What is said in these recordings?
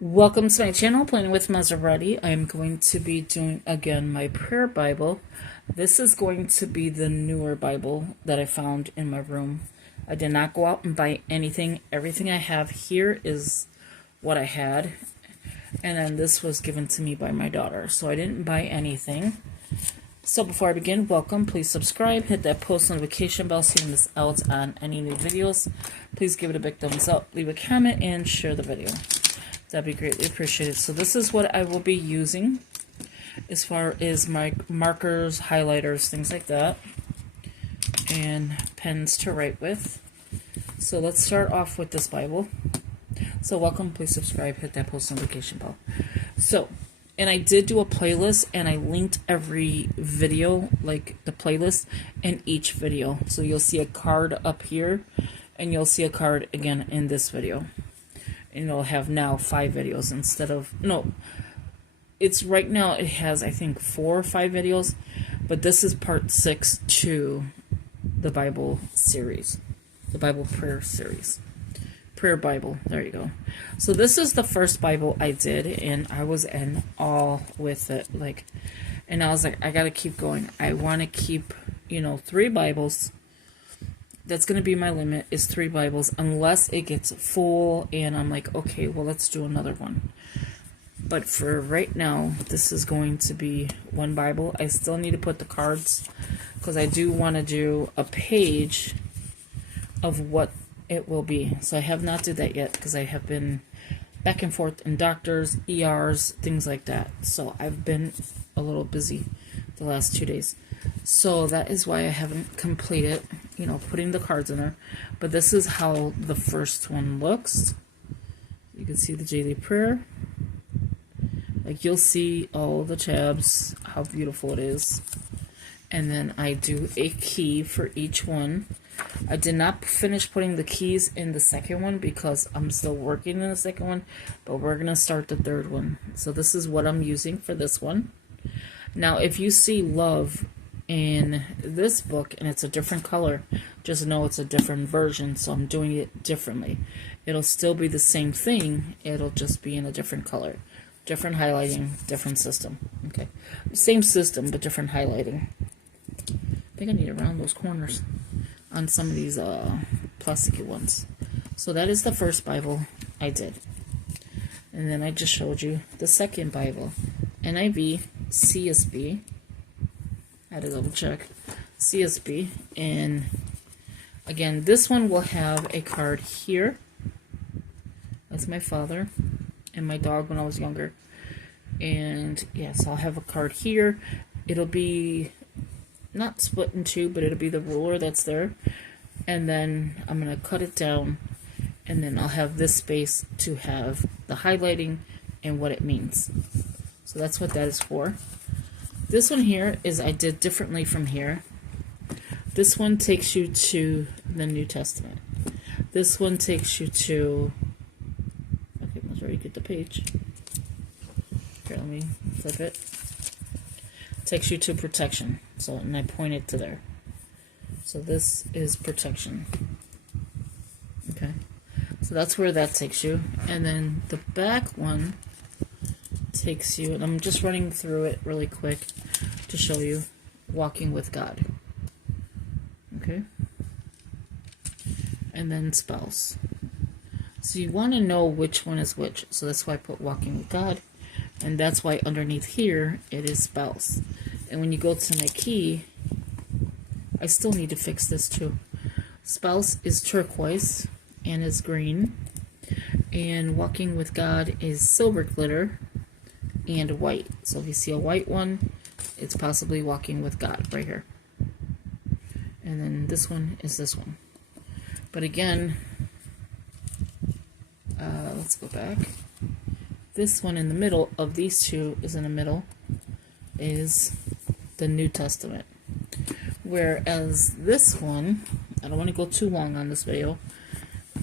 Welcome to my channel, Playing with Maserati. I am going to be doing, again, my prayer Bible. This is going to be the newer Bible that I found in my room. I did not go out and buy anything. Everything I have here is what I had. And then this was given to me by my daughter. So I didn't buy anything. So before I begin, welcome. Please subscribe. Hit that post notification bell so you don't miss out on any new videos. Please give it a big thumbs up. Leave a comment and share the video. That'd be greatly appreciated. So this is what I will be using as far as my markers, highlighters, things like that, and pens to write with. So let's start off with this Bible. So welcome, please subscribe, hit that post notification bell. So, and I did do a playlist, and I linked every video, like the playlist, in each video. So you'll see a card up here, and you'll see a card again in this video. And it'll have now 5 videos instead of, no, it's right now it has I think 4 or 5 videos, but this is part 6 to the Bible series, the Bible prayer series, prayer Bible, there you go. So this is the first Bible I did, and I was in awe with it, like, and I was like, I gotta keep going. I want to keep, 3 Bibles. That's going to be my limit, is 3 Bibles, unless it gets full and I'm like, okay, well, let's do another one. But for right now, this is going to be 1 Bible. I still need to put the cards, because I do want to do a page of what it will be. So I have not did that yet, because I have been back and forth in doctors, ERs, things like that. So I've been a little busy the last 2 days. So that is why I haven't completed, putting the cards in there. But this is how the first one looks. You can see the daily prayer. Like, you'll see all the tabs, how beautiful it is. And then I do a key for each one. I did not finish putting the keys in the second one because I'm still working in the second one. But we're going to start the third one. So this is what I'm using for this one. Now, if you see love in this book and it's a different color, just know it's a different version, so I'm doing it differently. It'll still be the same thing, it'll just be in a different color, different highlighting, different system. Okay, same system but different highlighting. I think I need to round those corners on some of these plasticky ones. So that is the first Bible I did, and then I just showed you the second Bible, NIV, CSB. I had to double check. CSB. And again, this one will have a card here. That's my father and my dog when I was younger. And yes, I'll have a card here. It'll be not split in 2, but it'll be the ruler that's there. And then I'm going to cut it down. And then I'll have this space to have the highlighting and what it means. So that's what that is for. This one here is I did differently from here. This one takes you to the New Testament. This one takes you to, okay, let's already get the page. Here, let me flip it. Takes you to protection. So, and I point it to there. So this is protection. Okay. So that's where that takes you. And then the back one takes you, and I'm just running through it really quick to show you, walking with God. Okay. And then spouse. So you want to know which one is which. So that's why I put walking with God. And that's why underneath here it is spouse. And when you go to my key, I still need to fix this too. Spouse is turquoise and is green. And walking with God is silver glitter and white. So if you see a white one, it's possibly walking with God right here. And then this one is this one. But again, let's go back. This one in the middle of these two is in the middle is the New Testament. Whereas this one, I don't want to go too long on this video,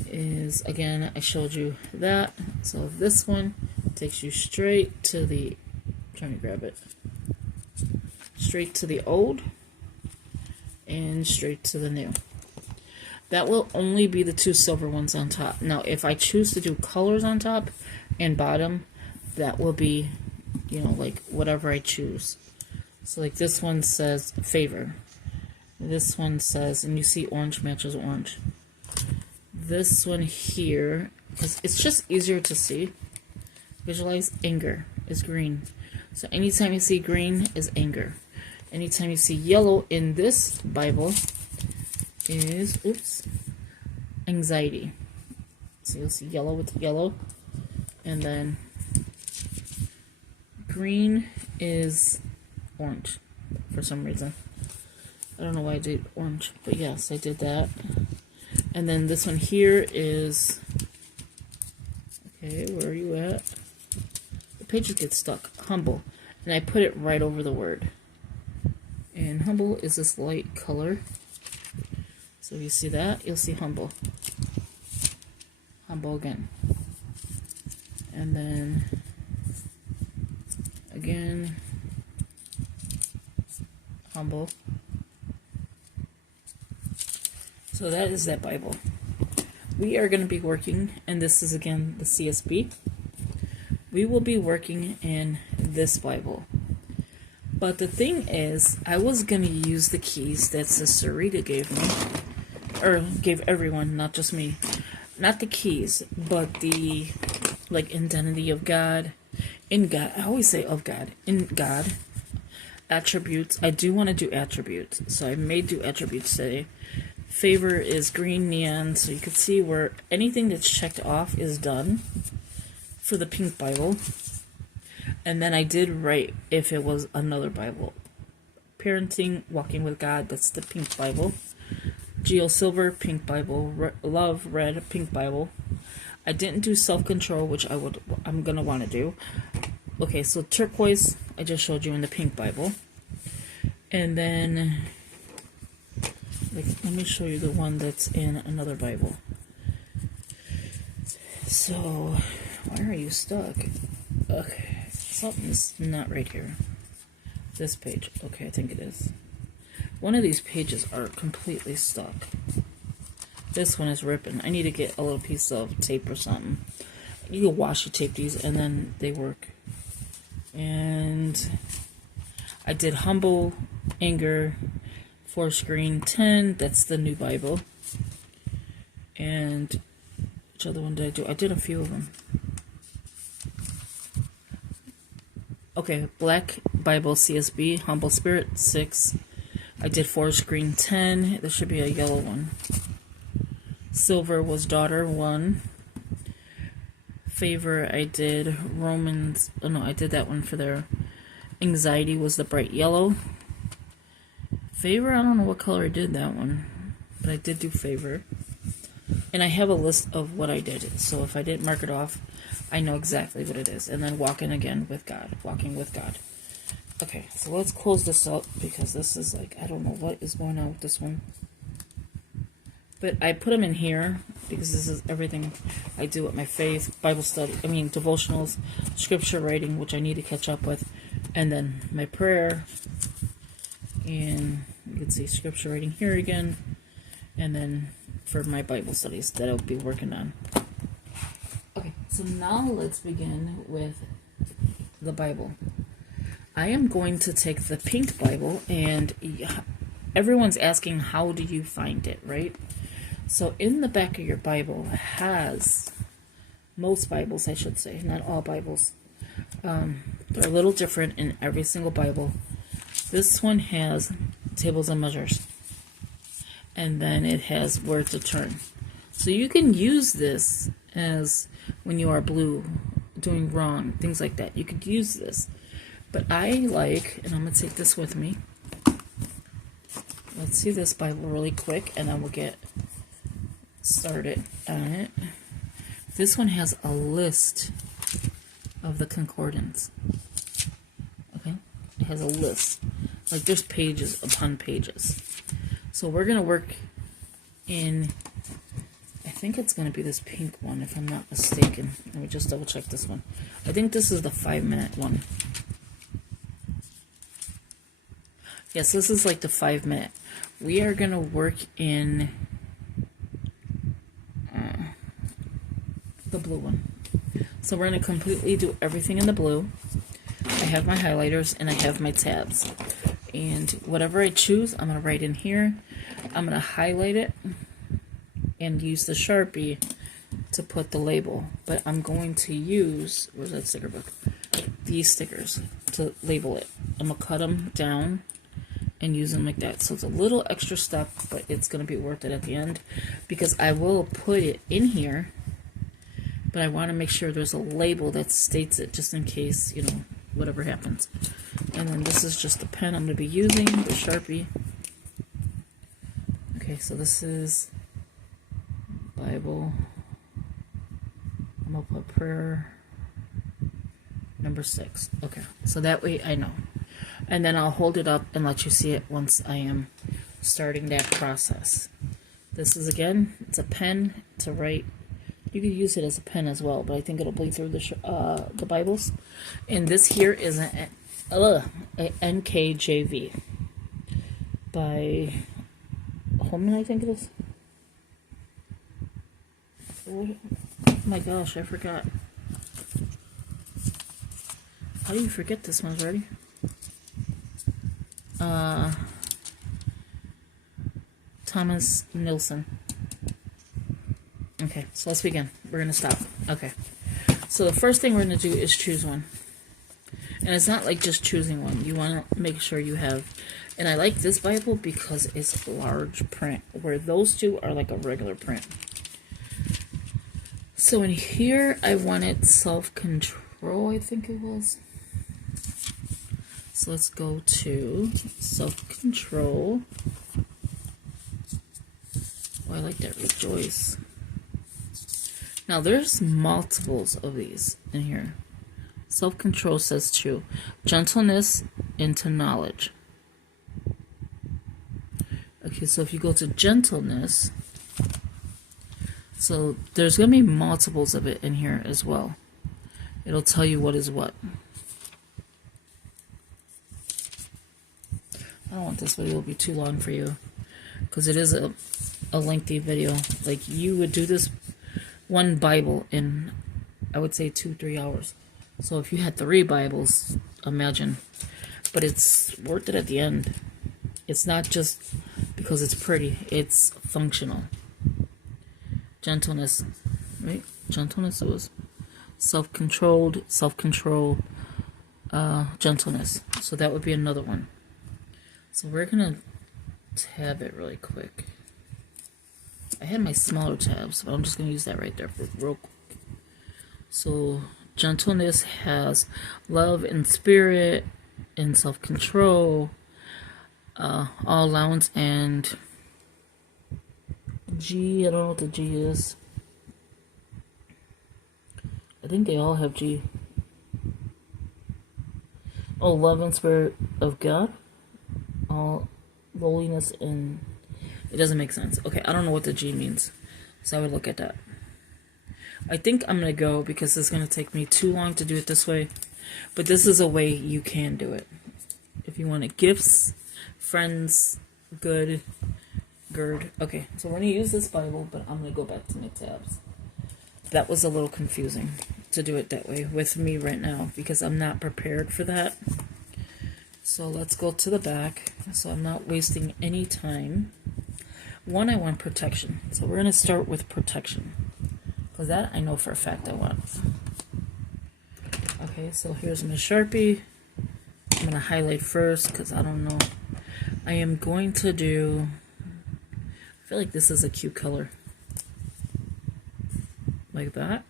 is, again, I showed you that. So this one takes you straight to the, I'm trying to grab it, straight to the old and straight to the new. That will only be the 2 silver ones on top. Now, if I choose to do colors on top and bottom, that will be, you know, like whatever I choose. So like this one says favor. This one says, and you see orange matches orange. This one here, because it's just easier to see. Visualize anger is green. So anytime you see green is anger. Anytime you see yellow in this Bible is, oops, anxiety. So you'll see yellow with yellow. And then green is orange for some reason. I don't know why I did orange, but yes, I did that. And then this one here is, okay, where are you at? The pages get stuck. Humble. And I put it right over the word. And humble is this light color. So if you see that, you'll see humble. Humble again. And then, again, humble. So that is that Bible. We are going to be working, and this is again the CSB. We will be working in this Bible. But the thing is, I was going to use the keys that Sister Rita gave me. Or gave everyone, not just me. Not the keys, but the, like, identity of God. In God. I always say of God. In God. Attributes. I do want to do attributes. So I may do attributes today. Favor is green neon, so you can see where anything that's checked off is done for the pink Bible. And then I did write if it was another Bible. Parenting, walking with God, that's the pink Bible. Geo silver, pink Bible. Love, red, pink Bible. I didn't do self-control, which I'm gonna want to do. Okay, so turquoise, I just showed you in the pink Bible. And then, like, let me show you the one that's in another Bible. So, why are you stuck? Okay, something's not right here. This page. Okay, I think it is. One of these pages are completely stuck. This one is ripping. I need to get a little piece of tape or something. You can washi tape these and then they work. And I did humble, anger, force green 10. That's the new Bible. And which other one did I do? I did a few of them. Okay, black Bible CSB, humble spirit 6. I did forest green 10. There should be a yellow one. Silver was daughter 1. Favor I did Romans. Oh no, I did that one for their anxiety was the bright yellow. Favor, I don't know what color I did that one, but I did do favor. And I have a list of what I did, so if I didn't mark it off, I know exactly what it is. And then walking again with God, walking with God. Okay, so let's close this up because this is like, I don't know what is going on with this one. But I put them in here because this is everything I do with my faith, Bible study, devotionals, scripture writing, which I need to catch up with, and then my prayer. And you can see scripture writing here again. And then for my Bible studies that I'll be working on. Okay, so now let's begin with the Bible. I am going to take the pink Bible, and everyone's asking, how do you find it, right? So in the back of your Bible has, most Bibles I should say, not all Bibles, they're a little different in every single Bible. This one has tables and measures, and then it has where to turn. So you can use this as when you are blue, doing wrong, things like that. You could use this. But I like, and I'm going to take this with me. Let's see this Bible really quick, and then we'll get started on it. This one has a list of the concordance. Okay? It has a list. Like there's pages upon pages. So we're going to work in, I think it's going to be this pink one, if I'm not mistaken. Let me just double check this one. I think this is the 5-minute one. Yes, this is like the 5-minute. We are going to work in So we're going to completely do everything in the blue. I have my highlighters and I have my tabs. And whatever I choose, I'm going to write in here. I'm going to highlight it and use the Sharpie to put the label. But I'm going to use, where's that sticker book? These stickers to label it. I'm going to cut them down and use them like that. So it's a little extra step, but it's going to be worth it at the end because I will put it in here, but I want to make sure there's a label that states it just in case, you know, whatever happens. And then this is just the pen I'm going to be using, the Sharpie. Okay, so this is Bible. I'm going to put prayer number 6. Okay, so that way I know. And then I'll hold it up and let you see it once I am starting that process. This is, again, it's a pen to write. You could use it as a pen as well, but I think it'll bleed through the Bibles. And this here is a NKJV by Holman, I think it is. Oh my gosh, I forgot. How do you forget this one's already? Thomas Nilsson. Okay, so let's begin. We're going to stop. Okay. So the first thing we're going to do is choose one. And it's not like just choosing one. You want to make sure you have... And I like this Bible because it's large print, where those two are like a regular print. So in here, I wanted self-control, I think it was. So let's go to self-control. Oh, I like that, rejoice. Now, there's multiples of these in here. Self-control says 2. Gentleness into knowledge. Okay, so if you go to gentleness, so there's going to be multiples of it in here as well. It'll tell you what is what. I don't want this video to be too long for you, because it is a lengthy video. Like, you would do this one Bible in, I would say, 2-3 hours. So if you had 3 Bibles, imagine. But it's worth it at the end. It's not just because it's pretty, it's functional. Gentleness, right? Gentleness, it was self-controlled, self-control, gentleness. So that would be another one. So we're gonna tab it really quick. I had my smaller tabs, but I'm just gonna use that right there for real quick. So gentleness has love and spirit and self-control, all allowance, and G. I don't know what the G is. I think they all have G. Oh, love and spirit of God. All lowliness and... It doesn't make sense. Okay, I don't know what the G means, so I would look at that. I think I'm going to go because it's going to take me too long to do it this way. But this is a way you can do it. If you want it, gifts, friends, good, gird. Okay, so we're going to use this Bible, but I'm going to go back to my tabs. That was a little confusing to do it that way with me right now because I'm not prepared for that. So let's go to the back so I'm not wasting any time. One, I want protection. So we're going to start with protection. Because that I know for a fact I want. Okay, so here's my Sharpie. I'm going to highlight first because I don't know. I am going to do... I feel like this is a cute color. Like that.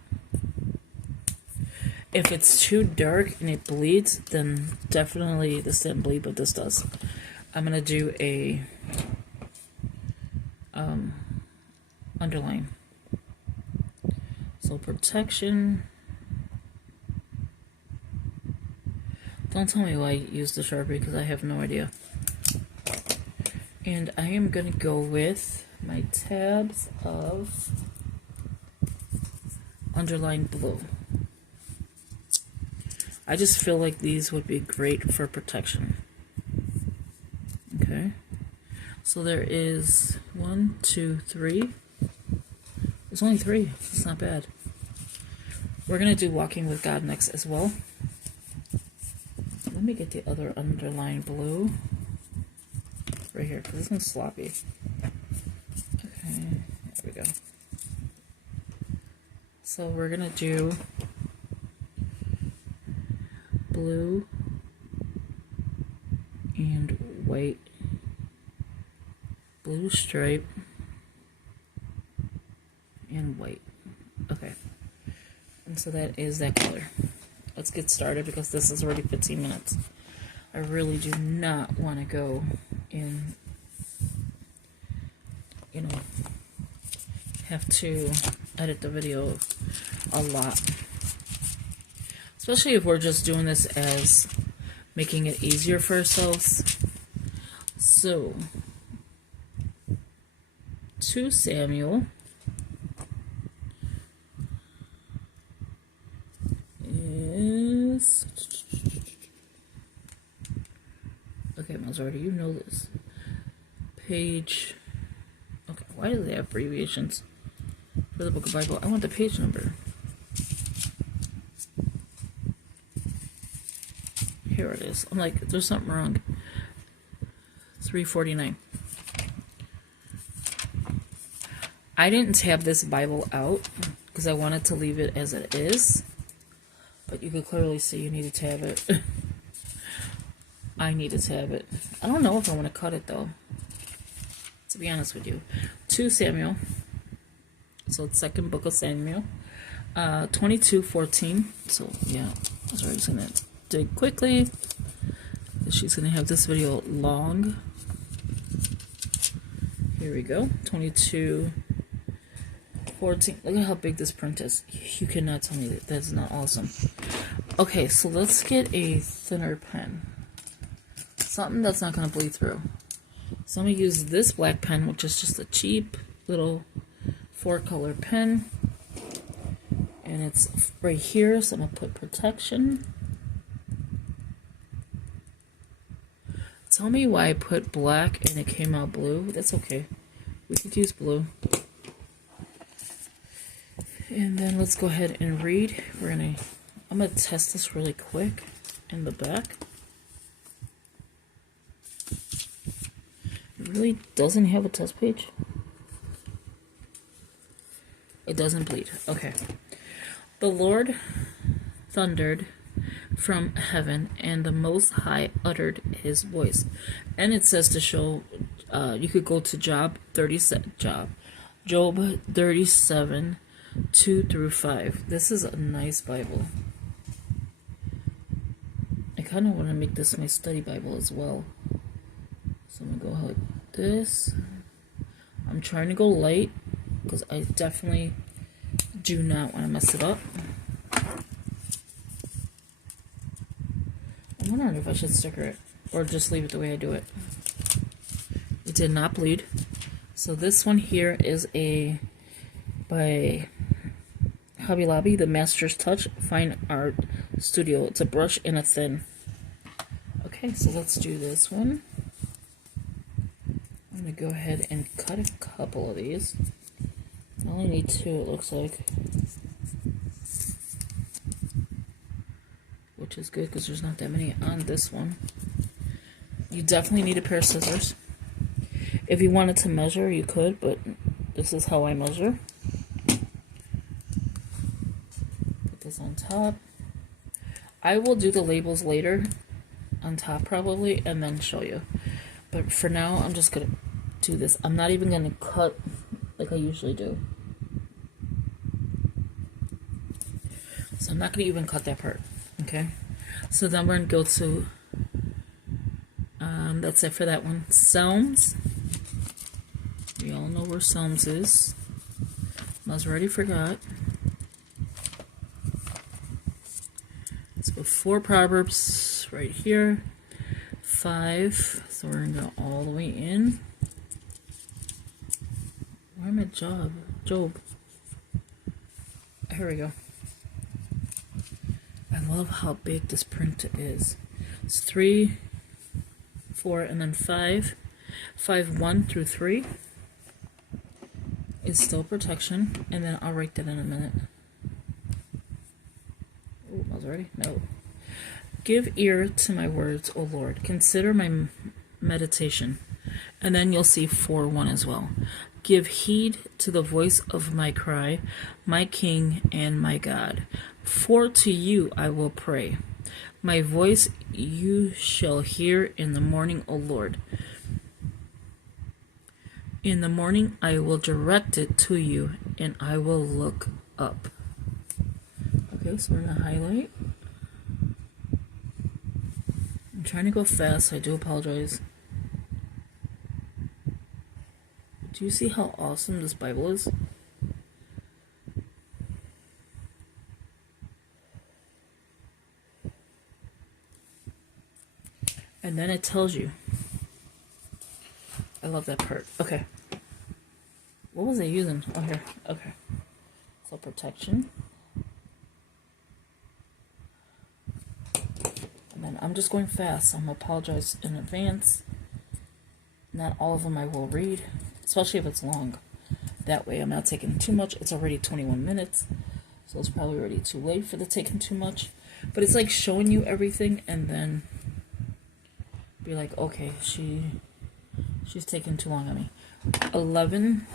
If it's too dark and it bleeds, then definitely this didn't bleed, but this does. I'm going to do a underline. So protection. Don't tell me why I used the Sharpie because I have no idea. And I am going to go with my tabs of underlined blue. I just feel like these would be great for protection. Okay. So there is 1, 2, 3. There's only 3. It's not bad. We're going to do Walking with God next as well. Let me get the other underlined blue right here, because this one's sloppy. Okay, there we go. So we're going to do blue and white, blue stripe and white. Okay, and so that is that color. Let's get started because this is already 15 minutes. I really do not want to go in, you know, have to edit the video a lot. Especially if we're just doing this as making it easier for ourselves. So, 2 Samuel is... Okay, Maserati, you know this. Page... Okay, why do they have abbreviations for the Book of Bible? I want the page number. Here it is. I'm like, there's something wrong. 349. I didn't tab this Bible out because I wanted to leave it as it is. But you can clearly see you need to tab it. I need to tab it. I don't know if I want to cut it though, to be honest with you. 2 Samuel. So it's second book of Samuel. 22:14. So yeah, that's what I'm just gonna do quickly. She's gonna have this video long. Here we go. 22:14. Look at how big this print is. You cannot tell me that that's not awesome. Okay, so let's get a thinner pen. Something that's not gonna bleed through. So I'm gonna use this black pen, which is just a cheap little 4-color pen. And it's right here, so I'm gonna put protection. Tell me why I put black and it came out blue. That's okay. We could use blue. And then let's go ahead and read. I'm gonna test this really quick in the back. It really doesn't have a test page. It doesn't bleed. Okay. The Lord thundered from heaven, and the Most High uttered his voice. And it says to show, you could go to Job 37, Job 37, 2-5. This is a nice Bible. I kind of want to make this my study Bible as well. So I'm going to go like this. I'm trying to go light, because I definitely do not want to mess it up. I'm wondering if I should sticker it or just leave it the way I do it. It did not bleed. So this one here is by Hobby Lobby, the Master's Touch Fine Art Studio. It's a brush and a thin. Okay, so let's do this one. I'm going to go ahead and cut a couple of these. I only need 2, it looks like. Which is good because there's not that many on this one. You definitely need a pair of scissors. If you wanted to measure, you could, but this is how I measure. Put this on top. I will do the labels later on top probably and then show you. But for now, I'm just going to do this. I'm not even going to cut like I usually do. So I'm not going to even cut that part. Okay, so then we're going to go to, that's it for that one. Psalms. We all know where Psalms is. I was already forgot. Let's go 4 Proverbs right here. 5. So we're going to go all the way in. Where am I? Job. Here we go. I love how big this print is. It's 3, 4, and then 5. 5, 1 through 3 is still protection, and then I'll write that in a minute. was ready? No. Give ear to my words, O Lord. Consider my meditation. And then you'll see 4:1 as well. Give heed to the voice of my cry, my King and my God. For to you I will pray. My voice you shall hear in the morning, O Lord. In the morning I will direct it to you, and I will look up. Okay, so we're going to highlight. I'm trying to go fast, I do apologize. Do you see how awesome this Bible is? And then it tells you. I love that part. Okay. What was I using? Oh, here. Okay. So protection. And then I'm just going fast. So I'm going to apologize in advance. Not all of them I will read, especially if it's long. That way I'm not taking too much. It's already 21 minutes. So it's probably already too late for the taking too much. But it's like showing you everything and then be like, okay, she's taking too long on me. 11,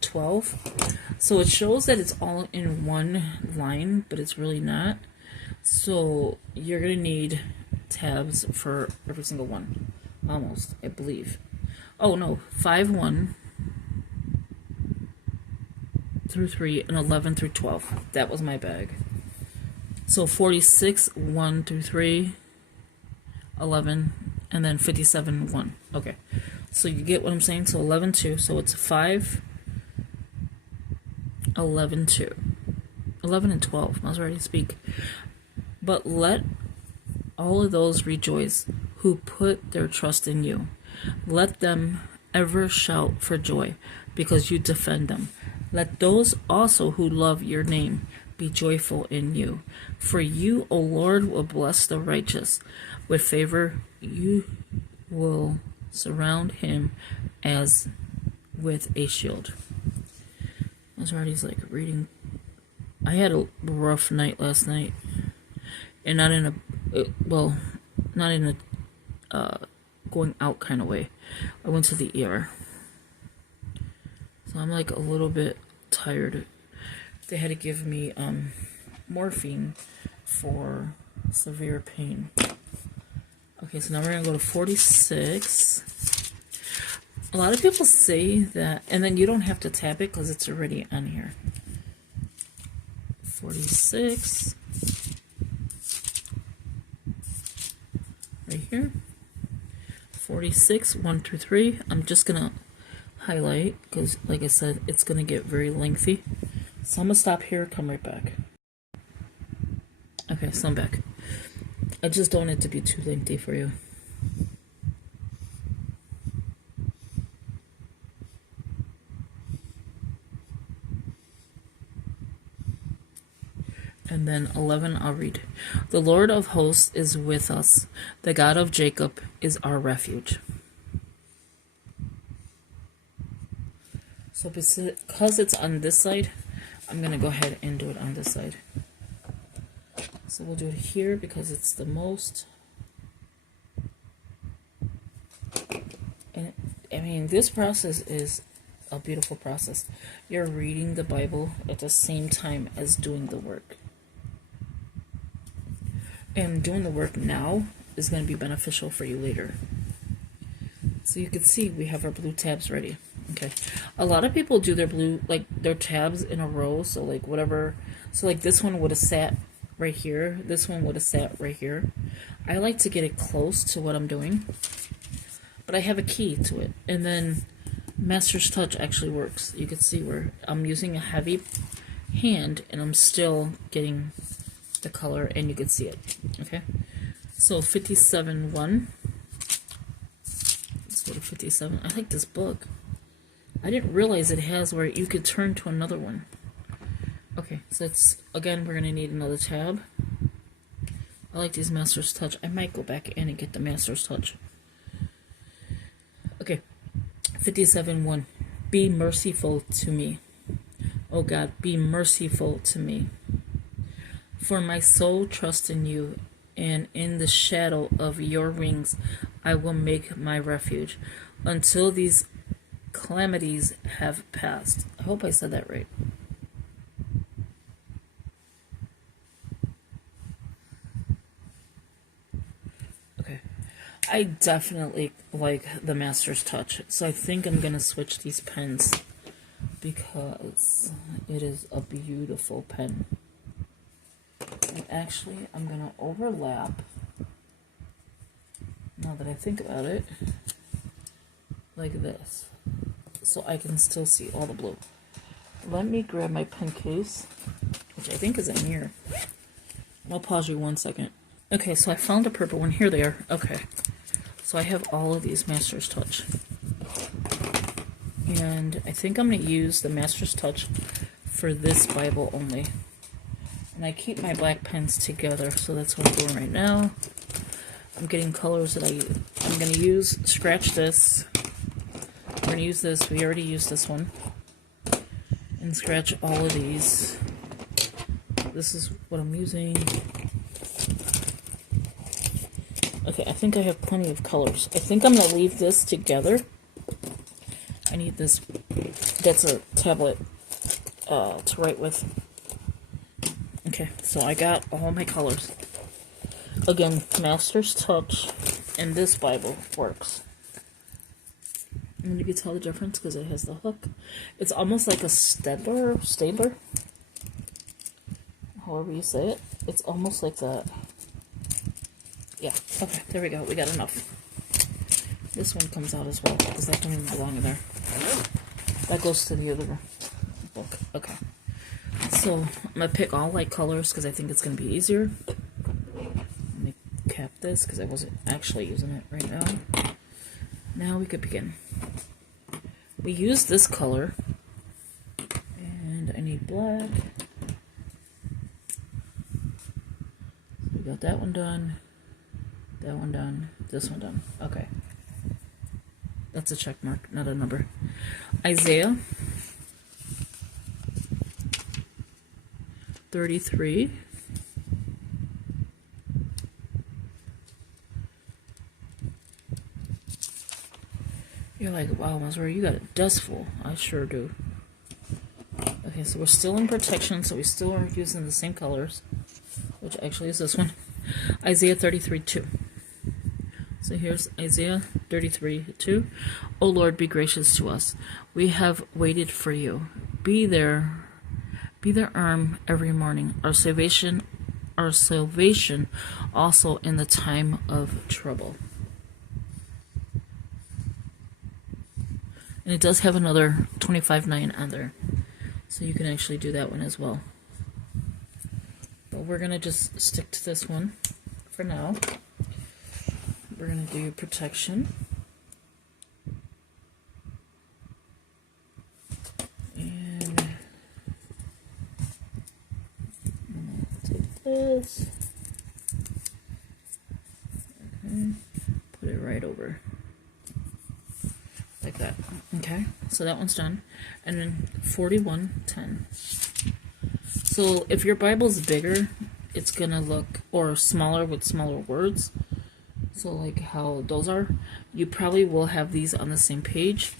12. So it shows that it's all in one line, but it's really not. So you're going to need tabs for every single one. Almost, I believe. Oh no, 5:1 through 3 and 11 through 12. That was my bag. So 46, 1 through 3, 11, and then 57, 1. Okay. So you get what I'm saying? So 11, 2. So it's 5, 11, 2. 11 and 12. I was ready to speak. But let all of those rejoice who put their trust in you. Let them ever shout for joy because you defend them. Let those also who love your name be joyful in you. For you, O Lord, will bless the righteous. With favor, you will surround him as with a shield. I was already like reading. I had a rough night last night. And not in a going out kind of way. I went to the ER. So I'm like a little bit tired. They had to give me morphine for severe pain. Okay, so now we're going to go to 46. A lot of people say that, and then you don't have to tap it because it's already on here. 46. Right here. 46, 1 through 3. I'm just going to highlight because, like I said, it's going to get very lengthy. So I'm going to stop here, come right back. Okay, so I'm back. I just don't want it to be too lengthy for you. And then 11, I'll read. The Lord of hosts is with us. The God of Jacob is our refuge. So because it's on this side, I'm going to go ahead and do it on this side. So we'll do it here because it's the most. And I mean, this process is a beautiful process. You're reading the Bible at the same time as doing the work. And doing the work now is going to be beneficial for you later. So you can see we have our blue tabs ready. Okay. A lot of people do their blue, like their tabs in a row. So like whatever. So like this one would have sat right here. This one would have sat right here. I like to get it close to what I'm doing. But I have a key to it. And then Master's Touch actually works. You can see where I'm using a heavy hand and I'm still getting the color and you can see it. Okay, so 57, 1. Let's go to 57. I like this book. I didn't realize it has where you could turn to another one. Okay, so it's, again, we're gonna need another tab. I like these Master's Touch. I might go back in and get the Master's Touch. Okay, 57, 1. Be merciful to me. Oh God, be merciful to me. For my soul trusts in you, and in the shadow of your wings I will make my refuge until these calamities have passed. I hope I said that right. Okay. I definitely like the Master's Touch, so I think I'm going to switch these pens because it is a beautiful pen. And actually, I'm going to overlap, now that I think about it, like this, so I can still see all the blue. Let me grab my pen case, which I think is in here. I'll pause you 1 second. Okay, so I found a purple one. Here they are. Okay. So I have all of these Master's Touch. And I think I'm going to use the Master's Touch for this Bible only. And I keep my black pens together, so that's what I'm doing right now. I'm getting colors that I'm going to use. Scratch this. We're going to use this. We already used this one. And scratch all of these. This is what I'm using. Okay, I think I have plenty of colors. I think I'm going to leave this together. I need this. That's a tablet to write with. Okay, so I got all my colors. Again, Master's Touch and this Bible works. And you can tell the difference because it has the hook. It's almost like a stabler, however you say it. It's almost like that. Yeah, okay, there we go. We got enough. This one comes out as well because that doesn't even belong in there. That goes to the other book. Okay. So I'm going to pick all light colors because I think it's going to be easier. Let me cap this because I wasn't actually using it right now. Now we could begin. We use this color. And I need black. So we got that one done. That one done. This one done. Okay. That's a check mark, not a number. Isaiah 33. You're like, wow, Masura, you got a dustful. I sure do. Okay, so we're still in protection, so we still are using the same colors, which actually is this one. Isaiah 33:2. So here's Isaiah 33:2. O Lord, be gracious to us. We have waited for you. Be their arm every morning. Our salvation also in the time of trouble. And it does have another 25:9 on there. So you can actually do that one as well. But we're going to just stick to this one for now. We're going to do protection. And I'm going to take this. Okay. Put it right over. Like that. Okay, so that one's done. And then 41:10. So if your Bible's bigger, it's gonna look, or smaller with smaller words, so like how those are, you probably will have these on the same page,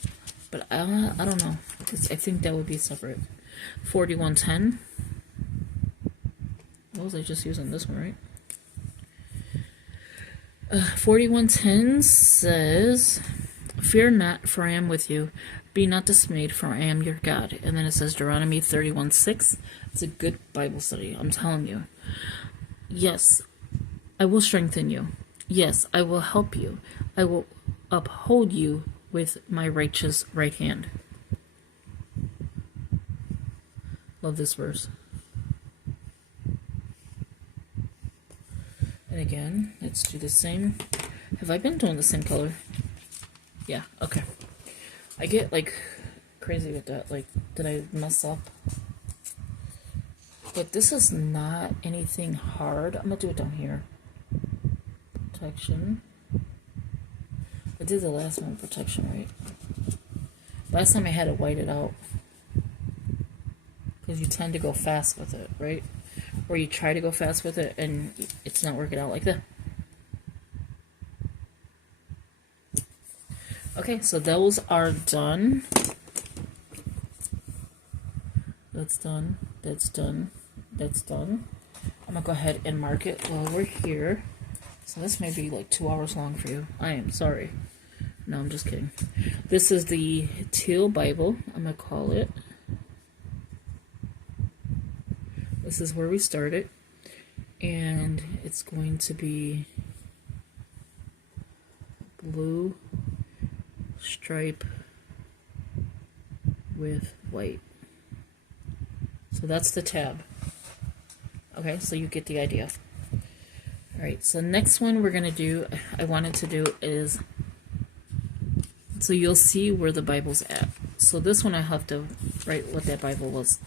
but I don't know, because I think that would be separate. 41:10. What was I just using? This one, right? 41:10 says, fear not, for I am with you. Be not dismayed, for I am your God. And then it says Deuteronomy 31:6. It's a good Bible study, I'm telling you. Yes, I will strengthen you. Yes, I will help you. I will uphold you with my righteous right hand. Love this verse. And again, let's do the same. Have I been doing the same color? Yeah, okay. I get, like, crazy with that. Like, did I mess up? But this is not anything hard. I'm going to do it down here. Protection. I did the last one, protection, right? Last time I had to white it out. Because you tend to go fast with it, right? or you try to go fast with it and it's not working out like that. Okay, so those are done. That's done. That's done. That's done. I'm gonna go ahead and mark it while we're here. So this may be like 2 hours long for you. I am sorry. No, I'm just kidding. This is the Teal Bible, I'm gonna call it. This is where we started. And it's going to be blue stripe with white. So that's the tab. Okay, so you get the idea. Alright, so next one we're going to do, I wanted to do is, so you'll see where the Bible's at. So this one I have to write what that Bible was,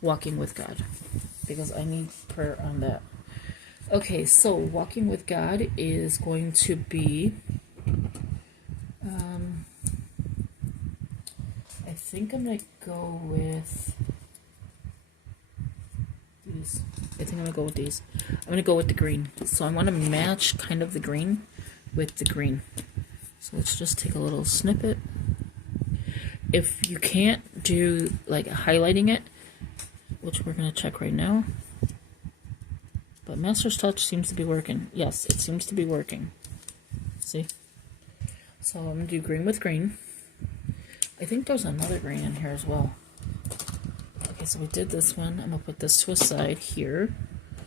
Walking with God, because I need prayer on that. Okay, so Walking with God is going to be, I think I'm going to go with these. I think I'm going to go with these. I'm going to go with the green. So I want to match kind of the green with the green. So let's just take a little snippet. If you can't do like highlighting it, which we're going to check right now, but Master's Touch seems to be working. Yes, it seems to be working. See? So I'm going to do green with green. I think there's another green in here as well. Okay, so we did this one. I'm going to put this to a side here.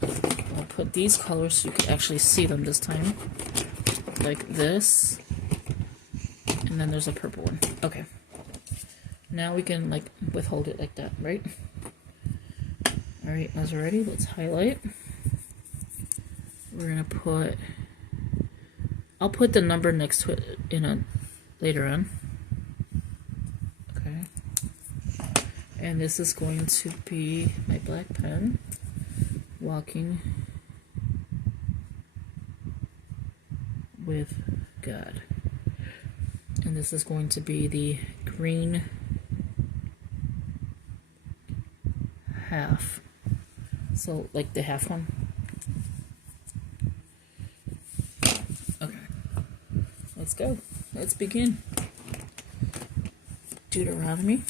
I'll put these colors so you can actually see them this time. Like this. And then there's a purple one. Okay. Now we can like withhold it like that, right? Alright, as we're ready, let's highlight. We're going to put, I'll put the number next to it in a later on. Okay. And this is going to be my black pen, Walking with God. And this is going to be the green half. So like the half one. Okay. Let's go. Let's begin. Deuteronomy.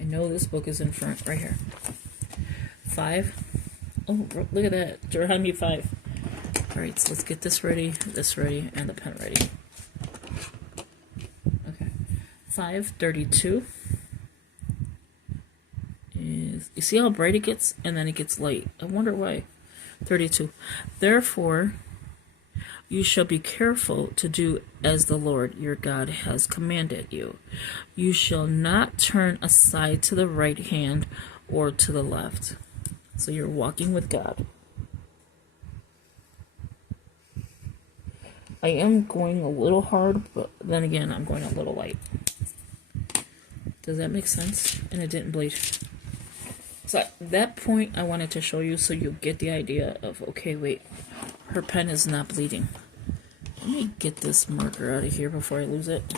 I know this book is in front, right here. 5. Oh, look at that. Deuteronomy 5. Alright, so let's get this ready, and the pen ready. Okay. 5:32 is, you see how bright it gets? And then it gets light. I wonder why. 32. Therefore, you shall be careful to do as the Lord your God has commanded you. You shall not turn aside to the right hand or to the left. So you're walking with God. I am going a little hard, but then again, I'm going a little light. Does that make sense? And it didn't bleed. So at that point, I wanted to show you so you get the idea of, okay, wait, her pen is not bleeding. Let me get this marker out of here before I lose it.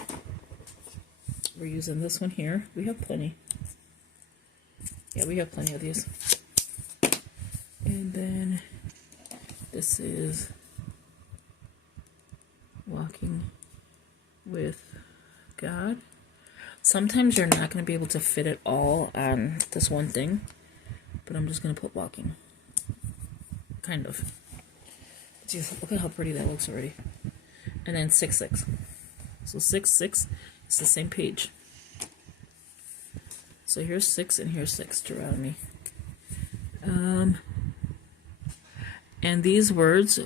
We're using this one here. We have plenty. Yeah, we have plenty of these. And then this is Walking with God. Sometimes you're not going to be able to fit it all on this one thing, but I'm just going to put walking. Kind of. Jeez, look at how pretty that looks already. And then 6:6. So 6:6 is the same page. So here's 6 and here's 6, Deuteronomy. And these words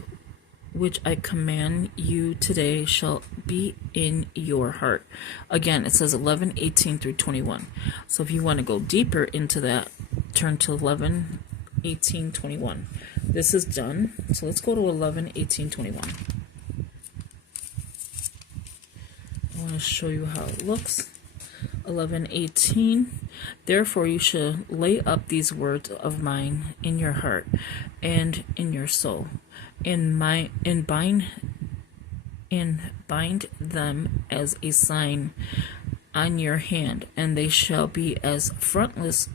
which I command you today shall be in your heart. Again, it says 11:18 through 21. So if you want to go deeper into that, turn to 11:18, 21. This is done. So let's go to 11:18, 21. I want to show you how it looks. 11:18. Therefore you shall lay up these words of mine in your heart and in your soul, and bind them as a sign on your hand, and they shall be as frontlets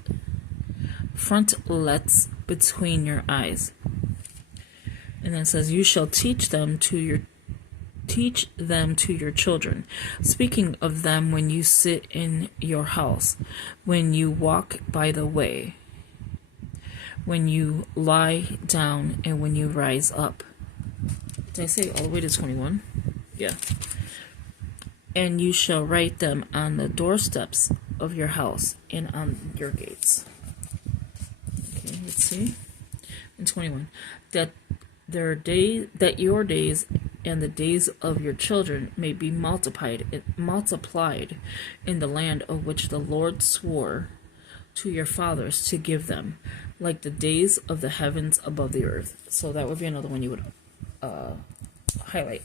between your eyes. And then it says, you shall teach them to your children, speaking of them when you sit in your house, when you walk by the way, when you lie down, and when you rise up. Did I say all the way to 21? Yeah. And you shall write them on the doorsteps of your house and on your gates. Okay, let's see. And 21. That your days and the days of your children may be multiplied in the land of which the Lord swore to your fathers to give them, like the days of the heavens above the earth. So that would be another one you would highlight.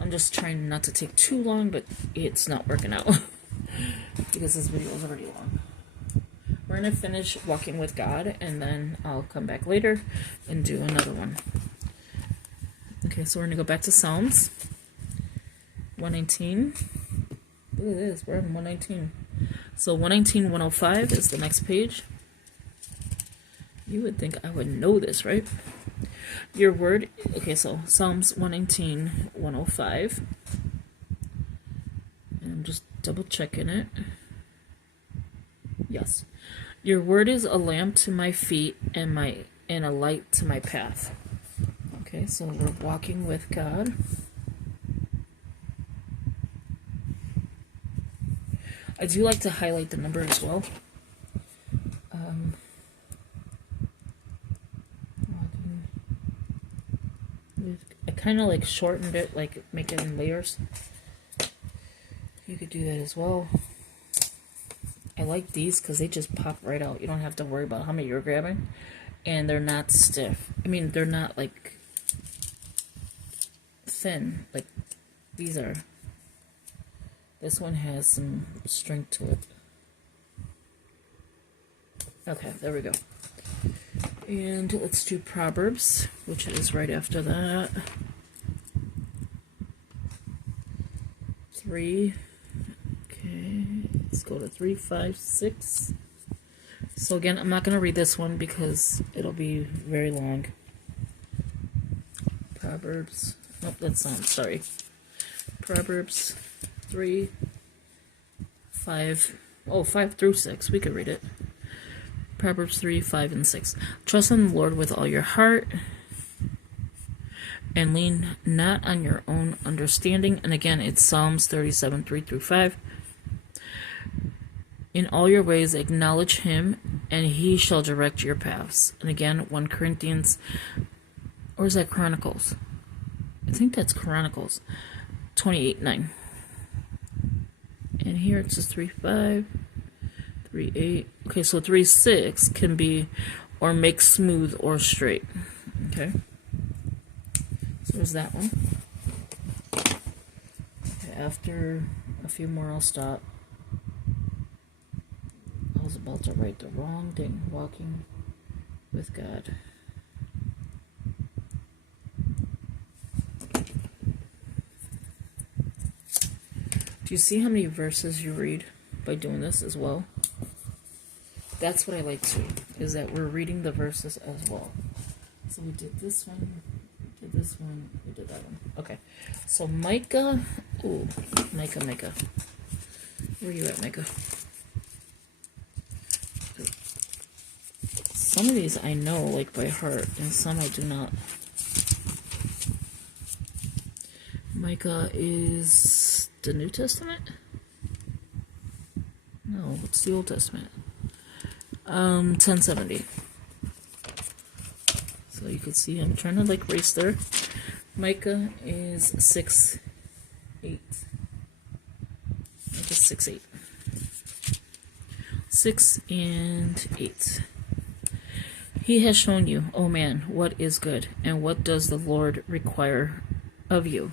I'm just trying not to take too long, but it's not working out because this video is already long. We're going to finish walking with God, and then I'll come back later and do another one. Okay, so we're going to go back to Psalms 119. Look at this, we're on 119. So 119, 105 is the next page. You would think I would know this, right? Your word, okay, so Psalms 119, 105. And I'm just double checking it. Yes. Your word is a lamp to my feet and a light to my path. Okay, so we're walking with God. I do like to highlight the number as well. I kind of like shortened it, like make it in layers. You could do that as well. I like these because they just pop right out. You don't have to worry about how many you're grabbing. And they're not stiff. I mean, they're not like thin. Like these are. This one has some strength to it. Okay, there we go. And let's do Proverbs, which is right after that. 3. Okay, let's go to 3, 5, 6. So again, I'm not going to read this one because it'll be very long. Proverbs. Nope, that's not. Sorry. Proverbs 3, 5. Oh, 5 through 6. We could read it. Proverbs 3, 5, and 6. Trust in the Lord with all your heart, and lean not on your own understanding. And again, it's Psalms 37, 3 through 5. In all your ways acknowledge him, and he shall direct your paths. And again, 1 Corinthians, or is that Chronicles? I think that's Chronicles 28, 9. And here it says 3, 5. 3, 8. Okay, so 3, 6 can be or make smooth or straight. Okay. So there's that one. Okay, after a few more, I'll stop. I was about to write the wrong thing. Walking with God. Do you see how many verses you read by doing this as well? That's what I like too, is that we're reading the verses as well. So we did this one, we did this one, we did that one. Okay, so Micah, ooh, Micah. Where are you at, Micah? Some of these I know, like by heart, and some I do not. Micah is the New Testament? No, it's the Old Testament. 1070. So you can see I'm trying to like race there. Micah is 6, 8. Micah 6, 8. 6 and 8. He has shown you, O man, what is good, and what does the Lord require of you,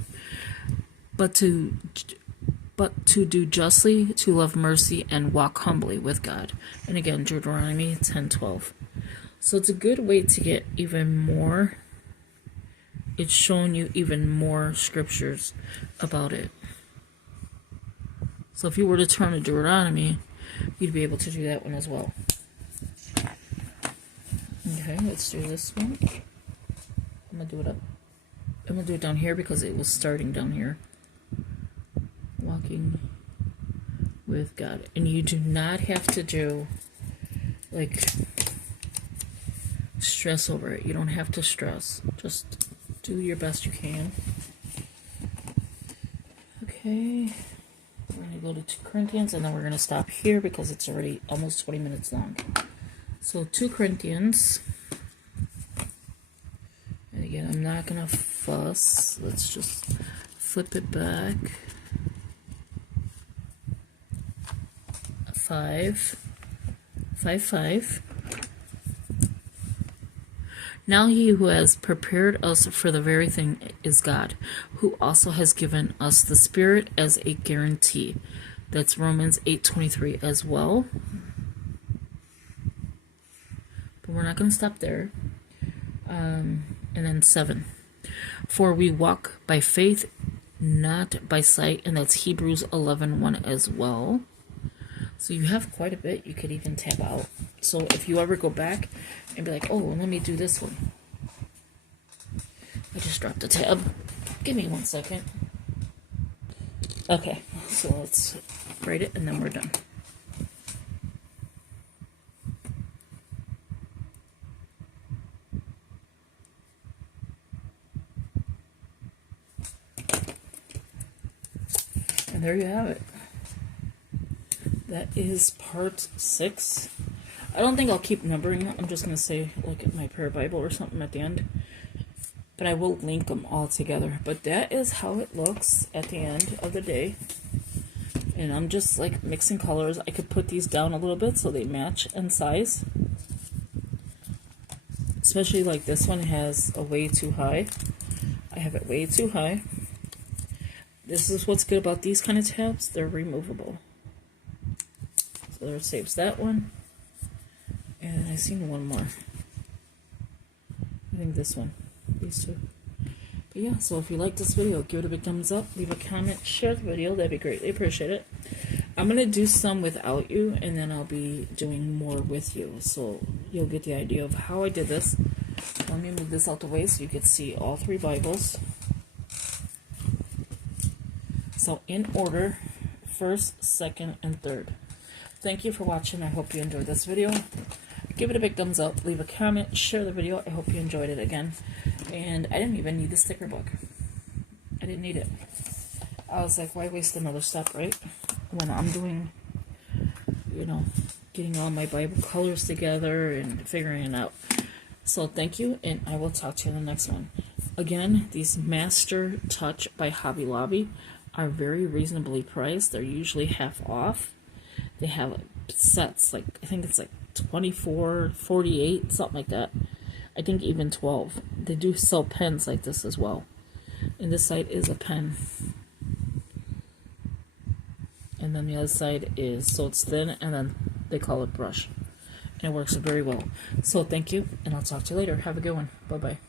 but to do justly, to love mercy, and walk humbly with God. And again, Deuteronomy 10:12. So it's a good way to get even more. It's showing you even more scriptures about it. So if you were to turn to Deuteronomy, you'd be able to do that one as well. Okay, let's do this one. I'm going to do it up. I'm going to do it down here because it was starting down here. Walking with God. And you do not have to do, like, stress over it. You don't have to stress. Just do your best you can. Okay. We're going to go to 2 Corinthians, and then we're going to stop here because it's already almost 20 minutes long. So 2 Corinthians. And again, I'm not going to fuss. Let's just flip it back. 5. Now he who has prepared us for the very thing is God, who also has given us the Spirit as a guarantee. That's Romans 8:23 as well. But we're not going to stop there. And then 7. For we walk by faith, not by sight. And that's Hebrews 11:1 as well. So you have quite a bit you could even tab out. So if you ever go back and be like, oh, let me do this one. I just dropped a tab. Give me 1 second. Okay, so let's write it and then we're done. And there you have it. That is part 6. I don't think I'll keep numbering them. I'm just going to say, look at my prayer Bible or something at the end. But I will link them all together. But that is how it looks at the end of the day. And I'm just like mixing colors. I could put these down a little bit so they match in size. Especially like this one has a way too high. I have it way too high. This is what's good about these kind of tabs. They're removable. So there saves that one. And I seen one more. I think this one. These two. But yeah, so if you like this video, give it a big thumbs up. Leave a comment. Share the video. That'd be greatly appreciated. I'm going to do some without you. And then I'll be doing more with you. So you'll get the idea of how I did this. Let me move this out the way so you can see all 3 Bibles. So in order. 1st, 2nd, and 3rd. Thank you for watching. I hope you enjoyed this video. Give it a big thumbs up. Leave a comment. Share the video. I hope you enjoyed it again. And I didn't even need the sticker book. I didn't need it. I was like, why waste another step, right? When I'm doing, you know, getting all my Bible colors together and figuring it out. So thank you, and I will talk to you in the next one. Again, these Master Touch by Hobby Lobby are very reasonably priced. They're usually half off. They have sets, like, I think it's like 24, 48, something like that. I think even 12. They do sell pens like this as well. And this side is a pen. And then the other side is, so it's thin, and then they call it brush. And it works very well. So thank you, and I'll talk to you later. Have a good one. Bye-bye.